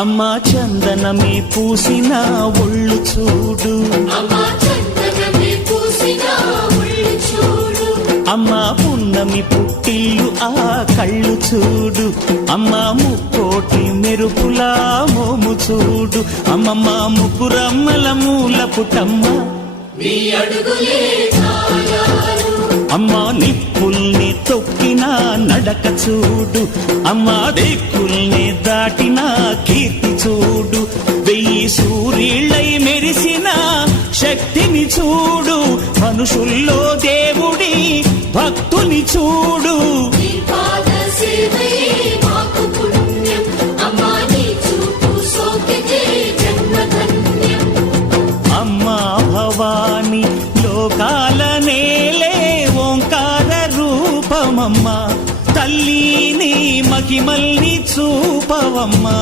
అమ్మా చందనమే పూసిన ఒళ్ళు చూడు, అమ్మా పున్నమి పుట్టిల్లు ఆ కళ్ళు చూడు, అమ్మా ముక్కోటి మెరుపులా మోము చూడు, అమ్మమ్మ ముగ్గురమ్మల మూల పుటమ్మ అమ్మా నిప్పుల్ని తొక్కిన నడక చూడు, అమ్మా దిక్కుల్ని దాటిన కీర్తి చూడు, 1000 సూర్యుళ్ళై మెరిసిన శక్తిని చూడు, మనుషుల్లో దేవుడి భక్తుని చూడు. అమ్మా భవాని లోకాల నేలే ఓంకార రూపమమ్మా, తల్లిని మహిమల్ని చూపవమ్మా.